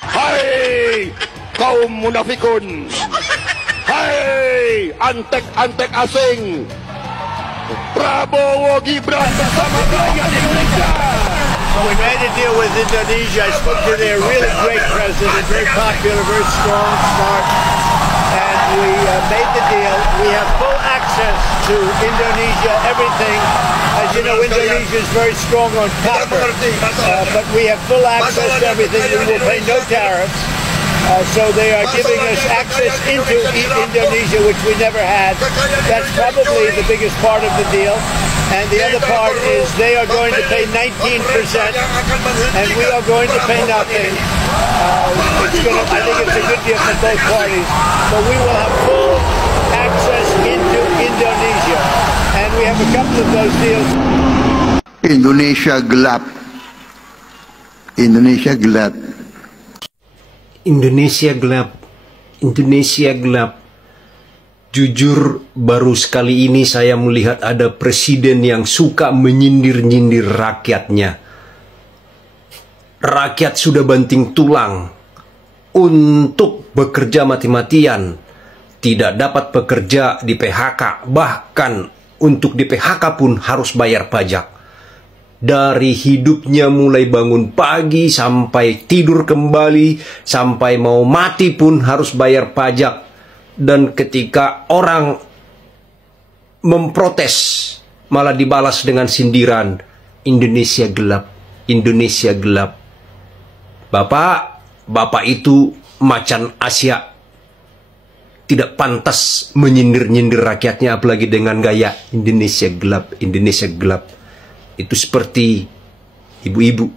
Hai kaum munafikun, hai antek-antek asing, Prabowo Gibran bersama rakyat Indonesia. We made a deal with Indonesia. I spoke to their really great president, very popular, very strong, smart, and we made the deal. We have full access to Indonesia, everything. As you know, Indonesia is very strong on copper, but we have full access to everything. We will pay no tariffs. So they are giving us access into Indonesia, which we never had. That's probably the biggest part of the deal. And the other part is they are going to pay 19%, and we are going to pay nothing. I think it's a good deal for both parties. But we will have full access into Indonesia. And we have a couple of those deals. Indonesia gelap. Indonesia gelap. Indonesia gelap. Indonesia gelap. Jujur, baru sekali ini saya melihat ada presiden yang suka menyindir-nyindir rakyatnya. Rakyat sudah banting tulang untuk bekerja mati-matian, tidak dapat bekerja di PHK, bahkan untuk di PHK pun harus bayar pajak. Dari hidupnya mulai bangun pagi sampai tidur kembali, sampai mau mati pun harus bayar pajak. Dan ketika orang memprotes, malah dibalas dengan sindiran, Indonesia gelap, Indonesia gelap. Bapak itu macan Asia, tidak pantas menyindir-nyindir rakyatnya, apalagi dengan gaya Indonesia gelap, Indonesia gelap. Itu seperti ibu-ibu,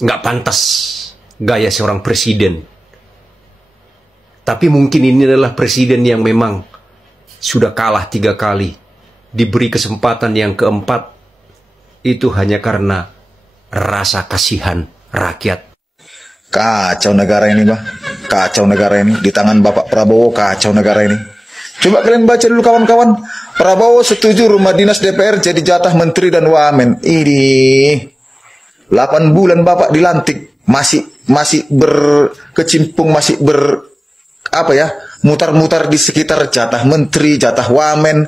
nggak pantas gaya seorang presiden. Tapi mungkin ini adalah presiden yang memang sudah kalah 3 kali. Diberi kesempatan yang keempat, itu hanya karena rasa kasihan rakyat. Kacau negara ini, Bah. Kacau negara ini. Di tangan Bapak Prabowo, kacau negara ini. Coba kalian baca dulu kawan-kawan. Prabowo setuju rumah dinas DPR jadi jatah menteri dan wamen. Ini 8 bulan Bapak dilantik. Masih berkecimpung, mutar-mutar di sekitar jatah menteri, jatah wamen,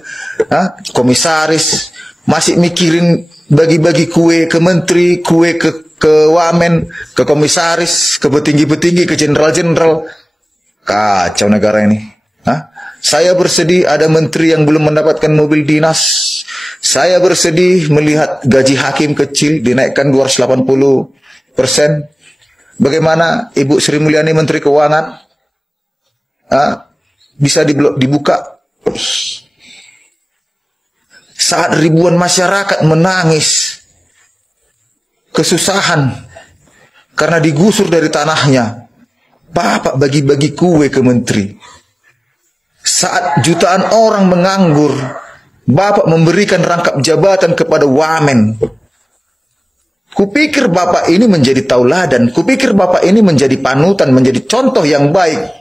komisaris, masih mikirin bagi-bagi kue ke menteri, kue ke wamen, ke komisaris, ke petinggi-petinggi, ke jenderal-jenderal. Kacau negara ini. Saya bersedih ada menteri yang belum mendapatkan mobil dinas. Saya bersedih melihat gaji hakim kecil dinaikkan 280%. Bagaimana Ibu Sri Mulyani Menteri Keuangan bisa dibuka saat ribuan masyarakat menangis kesusahan karena digusur dari tanahnya. Bapak bagi-bagi kue ke menteri. Saat jutaan orang menganggur, Bapak memberikan rangkap jabatan kepada wamen. Kupikir Bapak ini menjadi tauladan, kupikir Bapak ini menjadi panutan, menjadi contoh yang baik.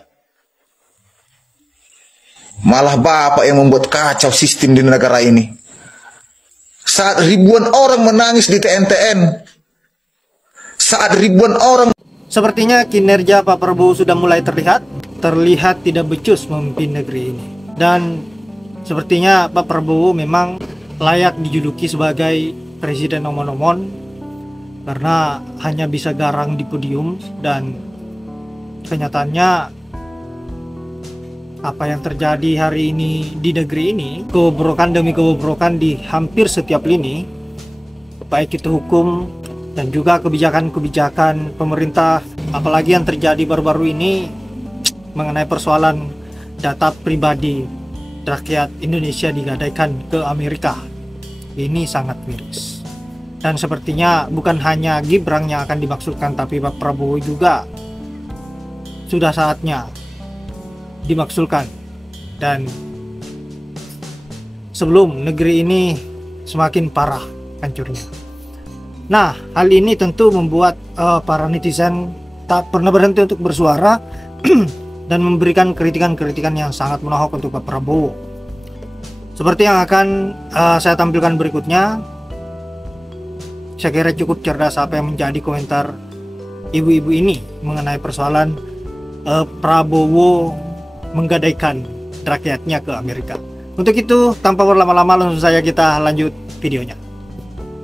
Malah Bapak yang membuat kacau sistem di negara ini. Saat ribuan orang menangis di TNTN, saat ribuan orang... Sepertinya kinerja Pak Prabowo sudah mulai terlihat tidak becus memimpin negeri ini. Dan sepertinya Pak Prabowo memang layak dijuluki sebagai presiden omon-omon, karena hanya bisa garang di podium, dan kenyataannya apa yang terjadi hari ini di negeri ini, kebobrokan demi kebobrokan di hampir setiap lini, baik itu hukum dan juga kebijakan-kebijakan pemerintah, apalagi yang terjadi baru-baru ini mengenai persoalan data pribadi rakyat Indonesia digadaikan ke Amerika. Ini sangat miris. Dan sepertinya bukan hanya Gibran yang akan dimaksudkan, tapi Pak Prabowo juga sudah saatnya dimaksudkan, dan sebelum negeri ini semakin parah hancurnya. Nah, hal ini tentu membuat para netizen tak pernah berhenti untuk bersuara dan memberikan kritikan-kritikan yang sangat menohok untuk Pak Prabowo. Seperti yang akan saya tampilkan berikutnya, saya kira cukup cerdas apa yang menjadi komentar ibu-ibu ini mengenai persoalan Prabowo menggadaikan rakyatnya ke Amerika. Untuk itu, tanpa berlama-lama langsung saja kita lanjut videonya.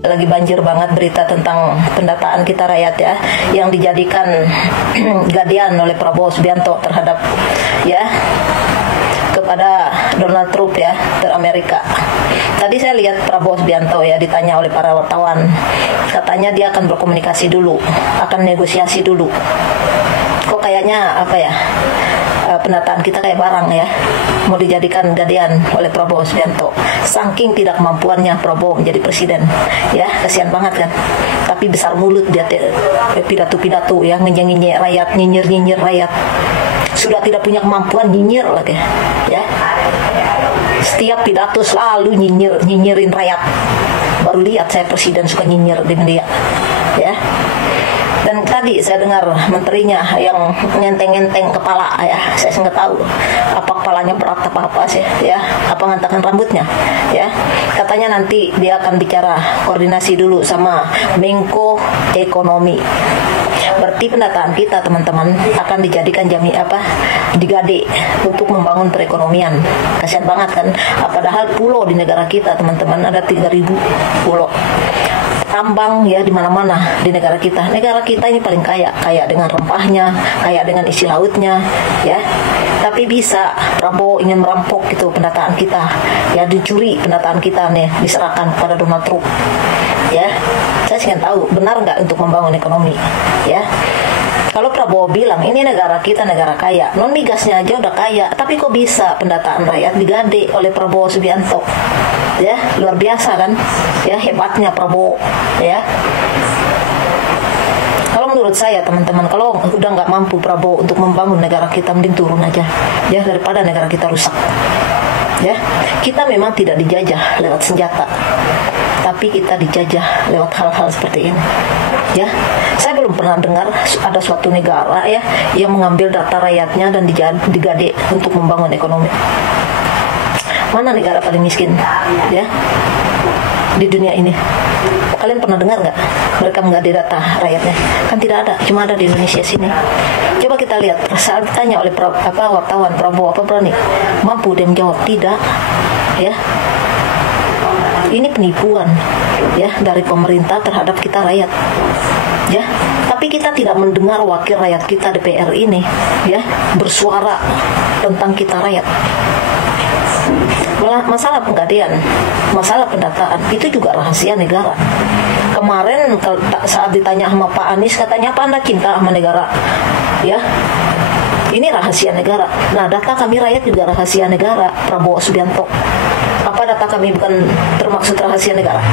Lagi banjir banget berita tentang pendataan kita rakyat ya, yang dijadikan gadian oleh Prabowo Subianto terhadap ya kepada Donald Trump ya ke Amerika. Tadi saya lihat Prabowo Subianto ya ditanya oleh para wartawan, katanya dia akan berkomunikasi dulu, akan negosiasi dulu. Kok kayaknya apa ya, pendataan kita kayak barang ya, mau dijadikan gadian oleh Prabowo Subianto. Saking tidak kemampuannya Prabowo menjadi presiden ya, kasihan banget kan. Tapi besar mulut dia, pidato-pidato ya, ngenyek-nyenyek rakyat, nyinyir-nyinyir rakyat. Sudah tidak punya kemampuan, nyinyir lagi ya. Setiap pidato selalu nyinyirin rakyat. Baru lihat saya presiden suka nyinyir di media ya. Dan tadi saya dengar menterinya yang ngenteng-ngenteng kepala ya, saya nggak tahu apa kepalanya berat apa sih ya, apa ngantakan rambutnya ya. Katanya nanti dia akan bicara koordinasi dulu sama Menko Ekonomi. Berarti pendataan kita teman-teman akan dijadikan digade untuk membangun perekonomian. Kasihan banget kan, padahal pulau di negara kita teman-teman ada 3.000 pulau. Tambang ya di mana-mana di negara kita. Negara kita ini paling kaya dengan rempahnya, kaya dengan isi lautnya, ya. Tapi bisa Prabowo ingin merampok gitu pendataan kita, ya, dicuri pendataan kita nih, diserahkan kepada Donald Trump, ya. Saya sih tahu benar nggak untuk membangun ekonomi, ya. Kalau Prabowo bilang ini negara kita negara kaya, non migasnya aja udah kaya, tapi kok bisa pendataan rakyat digade oleh Prabowo Subianto? Ya, luar biasa kan? Ya, hebatnya Prabowo, ya. Kalau menurut saya teman-teman, kalau udah nggak mampu Prabowo untuk membangun negara kita, mending turun aja, ya, daripada negara kita rusak. Ya, kita memang tidak dijajah lewat senjata, tapi kita dijajah lewat hal-hal seperti ini. Ya, saya belum pernah dengar ada suatu negara ya yang mengambil data rakyatnya dan digade untuk membangun ekonomi. Mana negara paling miskin ya di dunia ini? Kalian pernah dengar nggak mereka menggade data rakyatnya? Kan tidak ada, cuma ada di Indonesia sini. Coba kita lihat, saat ditanya oleh wartawan Prabowo, apa berani? Mampu dia menjawab? Tidak, ya. Ini penipuan ya dari pemerintah terhadap kita rakyat, ya. Tapi kita tidak mendengar wakil rakyat kita DPR ini ya bersuara tentang kita rakyat. Masalah penggadean, masalah pendataan itu juga rahasia negara. Kemarin saat ditanya sama Pak Anies, katanya apa Anda cinta sama negara, ya. Ini rahasia negara. Nah, data kami rakyat juga rahasia negara, Prabowo Subianto. Apa data kami bukan termaksud rahasia negara?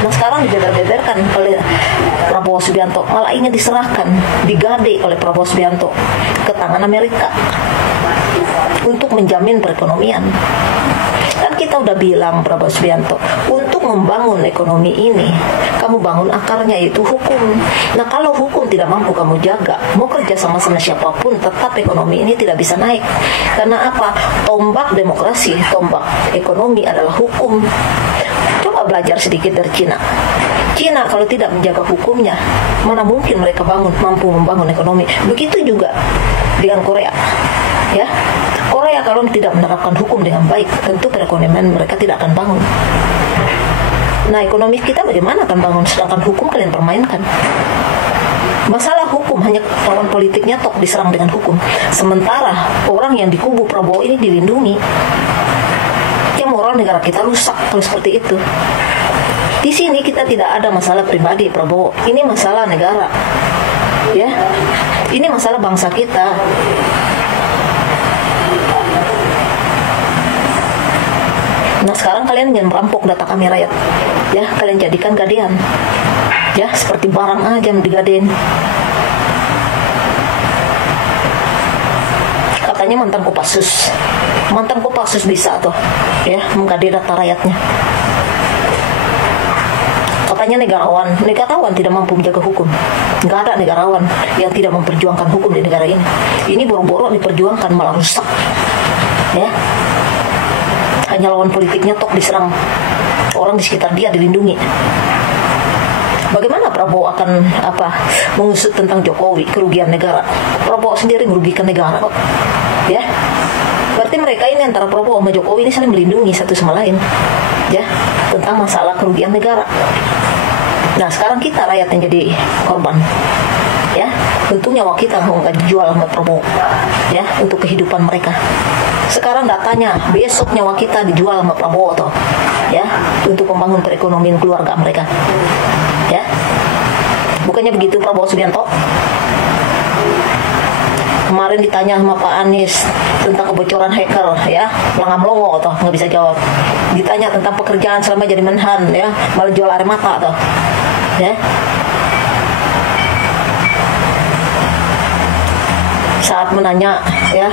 Nah, sekarang dibeber-beberkan oleh Prabowo Subianto, malah ingin diserahkan, digade oleh Prabowo Subianto ke tangan Amerika untuk menjamin perekonomian. Kan kita udah bilang Prabowo Subianto, untuk membangun ekonomi ini, kamu bangun akarnya yaitu hukum. Nah, kalau hukum tidak mampu kamu jaga, mau kerja sama siapapun, tetap ekonomi ini tidak bisa naik. Karena apa? Tombak demokrasi, tombak ekonomi adalah hukum. Coba belajar sedikit dari Cina. Cina kalau tidak menjaga hukumnya, mana mungkin mereka mampu membangun ekonomi. Begitu juga dengan Korea, ya. Korea kalau tidak menerapkan hukum dengan baik, tentu perekonomian mereka tidak akan bangun. Nah, ekonomi kita bagaimana akan bangun sedangkan hukum kalian permainkan? Masalah hukum, hanya lawan politiknya tok diserang dengan hukum. Sementara orang yang di kubu Prabowo ini dilindungi. Ya, moral negara kita rusak kalau seperti itu. Di sini kita tidak ada masalah pribadi Prabowo, ini masalah negara. Ya. Ini masalah bangsa kita. Nah, sekarang kalian jangan merampok data kami rakyat, ya, kalian jadikan gadean, ya, seperti barang aja digadein. Katanya mantan Kopassus bisa tuh, ya, menggade data rakyatnya. Katanya negarawan tidak mampu menjaga hukum. Nggak ada negarawan yang tidak memperjuangkan hukum di negara ini. Ini boro-boro diperjuangkan malah rusak, ya. Hanya lawan politiknya tok diserang, orang di sekitar dia dilindungi. Bagaimana Prabowo akan mengusut tentang Jokowi, kerugian negara? Prabowo sendiri merugikan negara kok. Ya. Berarti mereka ini antara Prabowo sama Jokowi ini saling melindungi satu sama lain. Ya, tentang masalah kerugian negara. Nah, sekarang kita rakyat yang jadi korban. Ya, tentu nyawa kita mau nggak dijual sama Prabowo. Ya, untuk kehidupan mereka. Sekarang datanya, besok nyawa kita dijual sama Prabowo toh. Ya, untuk membangun perekonomian keluarga mereka. Ya, bukannya begitu Prabowo Subianto? Kemarin ditanya sama Pak Anies tentang kebocoran hacker, ya, melongo toh, nggak bisa jawab. Ditanya tentang pekerjaan selama jadi Menhan, ya, malah jual air mata toh, ya. Saat menanya, ya,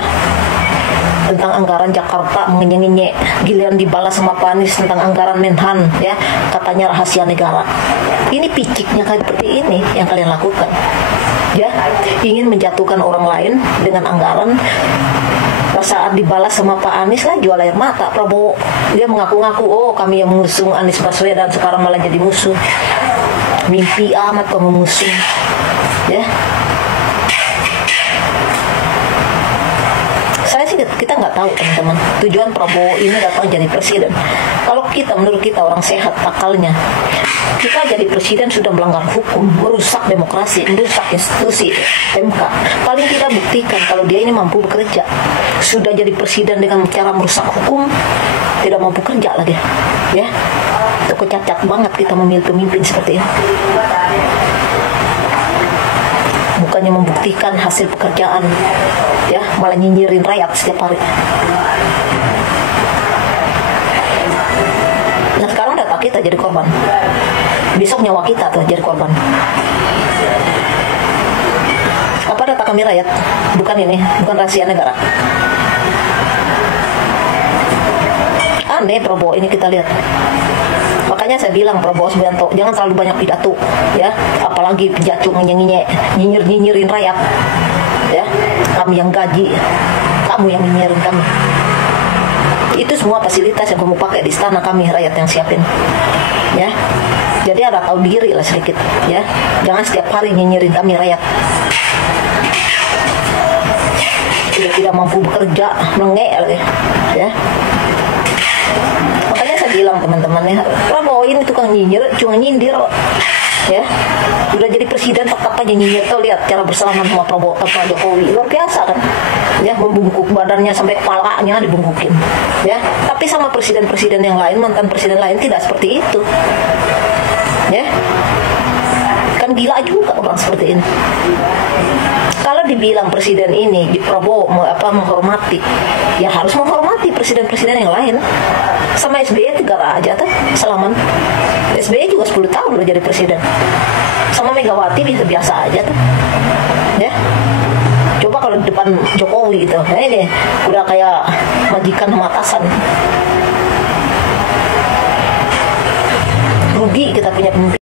tentang anggaran Jakarta mengenyek-ngenyek, giliran dibalas sama Pak Anies tentang anggaran Menhan, ya, katanya rahasia negara. Ini piciknya kayak seperti ini yang kalian lakukan. Ya, ingin menjatuhkan orang lain dengan anggaran. Saat dibalas sama Pak Anies lah jual air mata Prabowo. Dia mengaku-ngaku, oh kami yang mengusung Anies Baswedan, sekarang malah jadi musuh. Mimpi amat kamu musuh. Ya. Kita nggak tahu teman-teman tujuan Prabowo ini datang jadi presiden. Kalau menurut kita orang sehat akalnya, kita jadi presiden sudah melanggar hukum, merusak demokrasi, merusak institusi MK. Paling kita buktikan kalau dia ini mampu bekerja. Sudah jadi presiden dengan cara merusak hukum, tidak mampu kerja lagi, ya. Itu kecacat banget kita memilih pemimpin seperti ini. Bukannya membuktikan hasil pekerjaan, ya, malah nyinyirin rakyat setiap hari. Nah, sekarang data kita jadi korban. Besok nyawa kita tuh jadi korban. Apa data kami rakyat? Bukan ini, bukan rahasia negara. Aneh Prabowo ini kita lihat. Makanya saya bilang Prabowo Subianto jangan terlalu banyak pidato, ya, apalagi pidato nyinyirin rakyat, ya. Kami yang gaji, kamu yang nyinyirin kami. Itu semua fasilitas yang kamu pakai di istana kami rakyat yang siapin, ya. Jadi ada tahu diri lah sedikit, ya. Jangan setiap hari nyinyirin kami rakyat. Tidak mampu bekerja, nengek lagi, ya. Makanya saya bilang teman-teman, ya, Prabowo ini tukang nyinyir, cuma nyindir, ya. Udah jadi presiden tetap aja nyinyir. Tuh lihat cara bersalaman sama Prabowo, sama Jokowi, luar biasa kan, ya, membungkuk badannya sampai kepalanya dibungkukin, ya. Tapi sama presiden-presiden yang lain, mantan presiden lain tidak seperti itu, ya. Kan gila juga orang seperti ini. Kalau dibilang presiden ini Prabowo menghormati, ya harus menghormati presiden-presiden yang lain. Sama SBY 3 aja tuh Salaman. SBY juga 10 tahun udah jadi presiden. Sama Megawati biasa aja tuh, ya. Coba kalau di depan Jokowi gitu, nah ini udah kayak majikan sama atasan. Rugi kita punya pemimpin